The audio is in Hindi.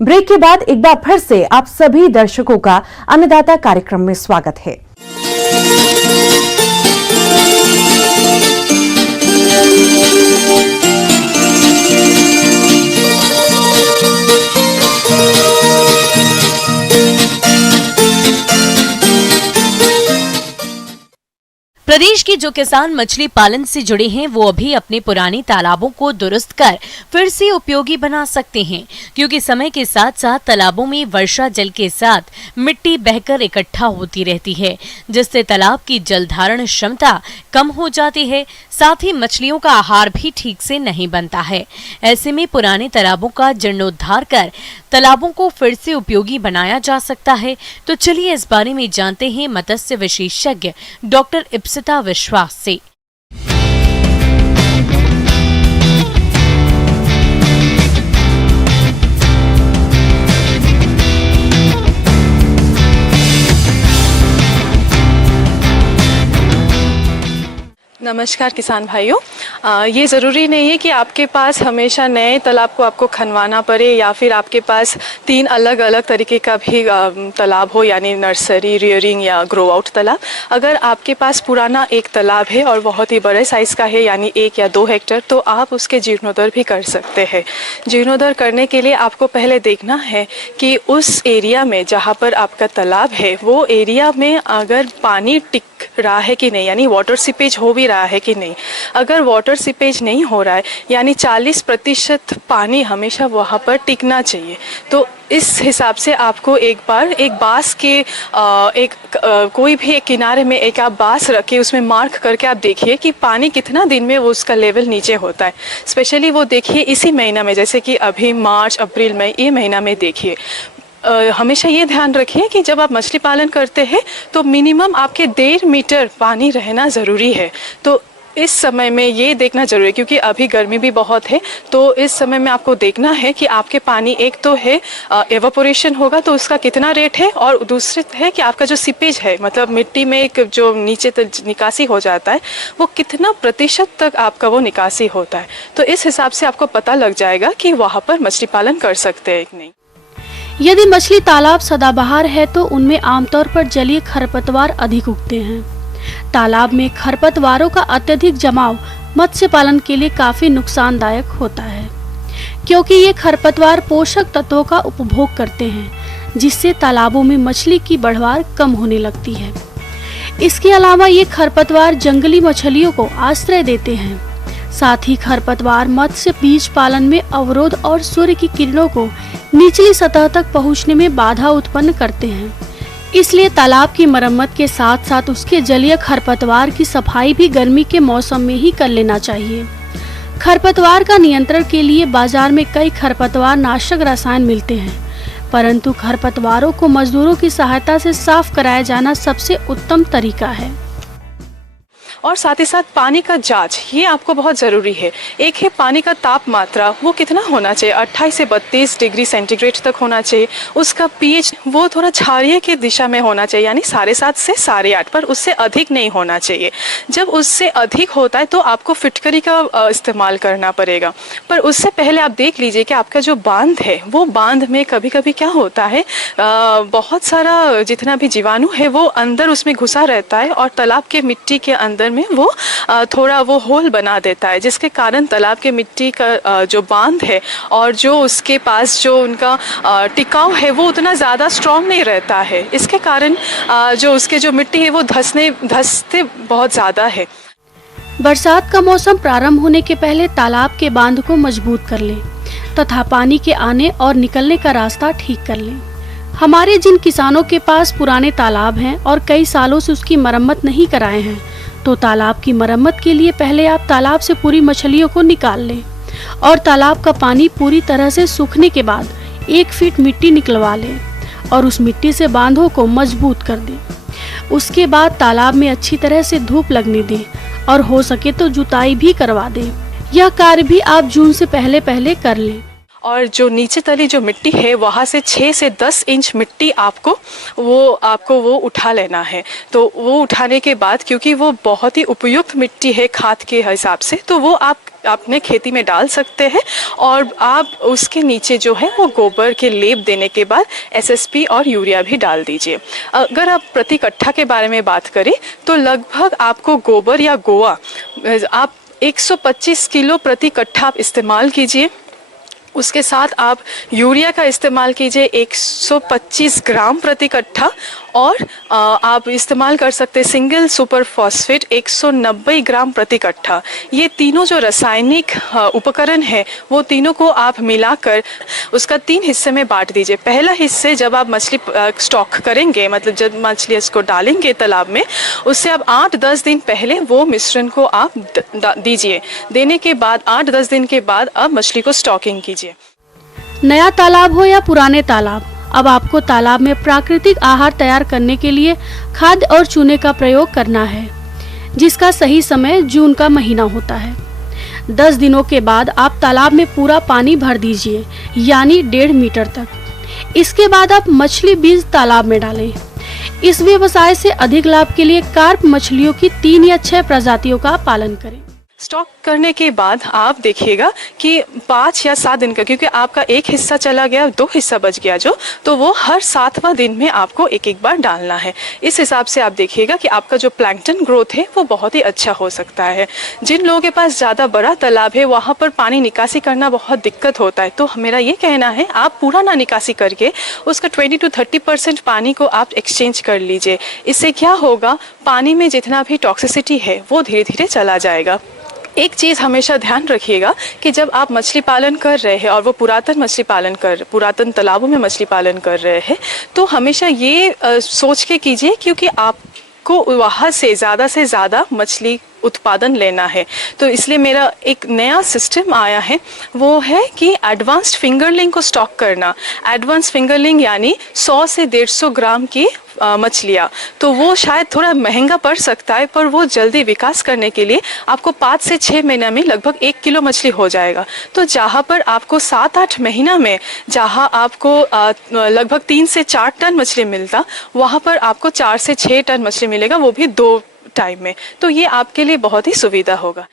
ब्रेक के बाद एक बार फिर से आप सभी दर्शकों का अन्नदाता कार्यक्रम में स्वागत है। प्रदेश के जो किसान मछली पालन से जुड़े हैं वो अभी अपने पुराने तालाबों को दुरुस्त कर फिर से उपयोगी बना सकते हैं, क्योंकि समय के साथ साथ तालाबों में वर्षा जल के साथ मिट्टी बहकर इकट्ठा होती रहती है, जिससे तालाब की जल धारण क्षमता कम हो जाती है। साथ ही मछलियों का आहार भी ठीक से नहीं बनता है। ऐसे में पुराने तालाबों का जीर्णोद्धार कर तालाबों को फिर से उपयोगी बनाया जा सकता है। तो चलिए इस बारे में जानते हैं मत्स्य विशेषज्ञ डॉक्टर इप्सिता विश्वास से। नमस्कार किसान भाइयों। ये ज़रूरी नहीं है कि आपके पास हमेशा नए तालाब को आपको खनवाना पड़े या फिर आपके पास 3 अलग अलग तरीके का भी तालाब हो, यानी नर्सरी, रियरिंग या ग्रो आउट तालाब। अगर आपके पास पुराना एक तालाब है और बहुत ही बड़े साइज़ का है, यानी 1 या 2 हेक्टेयर, तो आप उसके जीर्णोद्धार भी कर सकते हैं। जीर्णोद्धार करने के लिए आपको पहले देखना है कि उस एरिया में जहाँ पर आपका तालाब है वो एरिया में अगर पानी टिक रहा है कि नहीं, यानी वाटर सीपेज हो भी रहा है कि नहीं। अगर वाटर सीपेज नहीं हो रहा है, यानी 40% पानी हमेशा वहाँ पर टिकना चाहिए। तो इस हिसाब से आपको एक बार एक बांस के कोई भी एक किनारे में एक आप बांस रख के उसमें मार्क करके आप देखिए कि पानी कितना दिन में वो उसका लेवल नीचे होता है। स्पेशली वो देखिए इसी महीना में, जैसे कि अभी मार्च, अप्रैल, मई, ये महीना में देखिए। हमेशा ये ध्यान रखिए कि जब आप मछली पालन करते हैं तो मिनिमम आपके 1.5 मीटर पानी रहना ज़रूरी है। तो इस समय में ये देखना ज़रूरी है, क्योंकि अभी गर्मी भी बहुत है। तो इस समय में आपको देखना है कि आपके पानी, एक तो है एवापोरेशन होगा तो उसका कितना रेट है, और दूसरे है कि आपका जो सीपेज है, मतलब मिट्टी में एक जो नीचे तक निकासी हो जाता है, वो कितना प्रतिशत तक आपका वो निकासी होता है। तो इस हिसाब से आपको पता लग जाएगा कि वहाँ पर मछली पालन कर सकते हैं कि नहीं। यदि मछली तालाब सदाबहार है तो उनमें आमतौर पर जलीय खरपतवार अधिक उगते हैं। तालाब में खरपतवारों का अत्यधिक जमाव मत्स्य पालन के लिए काफी नुकसानदायक होता है, क्योंकि ये खरपतवार पोषक तत्वों का उपभोग करते हैं, जिससे तालाबों में मछली की बढ़वार कम होने लगती है। इसके अलावा ये खरपतवार जंगली मछलियों को आश्रय देते हैं। साथ ही खरपतवार मत्स्य बीज पालन में अवरोध और सूर्य की किरणों को निचली सतह तक पहुंचने में बाधा उत्पन्न करते हैं। इसलिए तालाब की मरम्मत के साथ साथ उसके जलीय खरपतवार की सफाई भी गर्मी के मौसम में ही कर लेना चाहिए। खरपतवार का नियंत्रण के लिए बाजार में कई खरपतवार नाशक रसायन मिलते हैं, परंतु खरपतवारों को मजदूरों की सहायता से साफ कराया जाना सबसे उत्तम तरीका है। और साथ ही साथ पानी का जांच, ये आपको बहुत ज़रूरी है। एक है पानी का तापमात्रा, वो कितना होना चाहिए, 28 से 32 डिग्री सेंटीग्रेड तक होना चाहिए। उसका पीएच वो थोड़ा क्षारीय की दिशा में होना चाहिए, यानी 7.5 से 8.5, पर उससे अधिक नहीं होना चाहिए। जब उससे अधिक होता है तो आपको फिटकरी का इस्तेमाल करना पड़ेगा। पर उससे पहले आप देख लीजिए कि आपका जो बांध है, वो बांध में कभी कभी क्या होता है, बहुत सारा जितना भी जीवाणु है वो अंदर उसमें घुसा रहता है, और तालाब के मिट्टी के अंदर में वो थोड़ा वो होल बना देता है, जिसके कारण तालाब के मिट्टी का जो बांध है और जो उसके पास जो उनका टिकाव है वो उतना ज़्यादा स्ट्रॉन्ग नहीं रहता है। इसके कारण जो उसके जो मिट्टी है वो धंसते बहुत ज़्यादा है। बरसात का मौसम प्रारंभ होने के पहले तालाब के बांध को मजबूत कर लें तथा पानी के आने और निकलने का रास्ता ठीक कर लें। हमारे जिन किसानों के पास पुराने तालाब हैं और कई सालों से उसकी मरम्मत नहीं कराए हैं, तो तालाब की मरम्मत के लिए पहले आप तालाब से पूरी मछलियों को निकाल लें और तालाब का पानी पूरी तरह से सूखने के बाद 1 फीट मिट्टी निकलवा लें और उस मिट्टी से बांधों को मजबूत कर दें। उसके बाद तालाब में अच्छी तरह से धूप लगने दें और हो सके तो जुताई भी करवा दें। यह कार्य भी आप जून से पहले कर लें। और जो नीचे तली जो मिट्टी है वहाँ से 6 से 10 इंच मिट्टी आपको वो उठा लेना है। तो वो उठाने के बाद, क्योंकि वो बहुत ही उपयुक्त मिट्टी है खाद के हिसाब से, तो वो आप अपने खेती में डाल सकते हैं। और आप उसके नीचे जो है वो गोबर के लेप देने के बाद एसएसपी और यूरिया भी डाल दीजिए। अगर आप प्रति कट्ठा के बारे में बात करें तो लगभग आपको गोबर या गोआ आप 125 किलो प्रति कट्ठा आप इस्तेमाल कीजिए। उसके साथ आप यूरिया का इस्तेमाल कीजिए 125 ग्राम प्रति कट्ठा, और आप इस्तेमाल कर सकते हैं सिंगल सुपर फॉस्फेट 190 ग्राम प्रति कट्ठा। ये तीनों जो रासायनिक उपकरण है वो तीनों को आप मिलाकर उसका 3 हिस्से में बांट दीजिए। पहला हिस्से जब आप मछली स्टॉक करेंगे, मतलब जब मछली इसको डालेंगे तालाब में, उससे आप 8-10 दिन पहले वो मिश्रण को आप दीजिए। देने के बाद 8-10 दिन के बाद आप मछली को स्टॉकिंग कीजिए। नया तालाब हो या पुराने तालाब, अब आपको तालाब में प्राकृतिक आहार तैयार करने के लिए खाद और चूने का प्रयोग करना है, जिसका सही समय जून का महीना होता है। 10 दिनों के बाद आप तालाब में पूरा पानी भर दीजिए, यानी 1.5 मीटर तक। इसके बाद आप मछली बीज तालाब में डालें। इस व्यवसाय से अधिक लाभ के लिए कार्प मछलियों की 3 या 6 प्रजातियों का पालन करें। स्टॉक करने के बाद आप देखिएगा कि 5 या 7 दिन का, क्योंकि आपका एक हिस्सा चला गया, 2 हिस्सा बच गया जो, तो वो हर 7वां दिन में आपको एक बार डालना है। इस हिसाब से आप देखिएगा कि आपका जो प्लैंकटन ग्रोथ है वो बहुत ही अच्छा हो सकता है। जिन लोगों के पास ज़्यादा बड़ा तालाब है वहाँ पर पानी निकासी करना बहुत दिक्कत होता है, तो मेरा ये कहना है आप पूरा ना निकासी करके उसका 20 to 30% पानी को आप एक्सचेंज कर लीजिए। इससे क्या होगा, पानी में जितना भी टॉक्सिसिटी है वो धीरे धीरे चला जाएगा। एक चीज़ हमेशा ध्यान रखिएगा कि जब आप मछली पालन कर रहे हैं और वो पुरातन तालाबों में मछली पालन कर रहे हैं, तो हमेशा ये सोच के कीजिए, क्योंकि आपको वहाँ से ज़्यादा मछली उत्पादन लेना है। तो इसलिए मेरा एक नया सिस्टम आया है, वो है कि एडवांस्ड फिंगरलिंग को स्टॉक करना। एडवांस फिंगरलिंग यानी 100 से 150 ग्राम की मछलियाँ। तो वो शायद थोड़ा महंगा पड़ सकता है, पर वो जल्दी विकास करने के लिए आपको 5 से 6 महीना में लगभग 1 किलो मछली हो जाएगा। तो जहाँ पर आपको 7-8 महीना में जहाँ आपको लगभग 3 से 4 टन मछली मिलता, वहाँ पर आपको 4 से 6 टन मछली मिलेगा, वो भी 2 टाइम में। तो ये आपके लिए बहुत ही सुविधा होगा।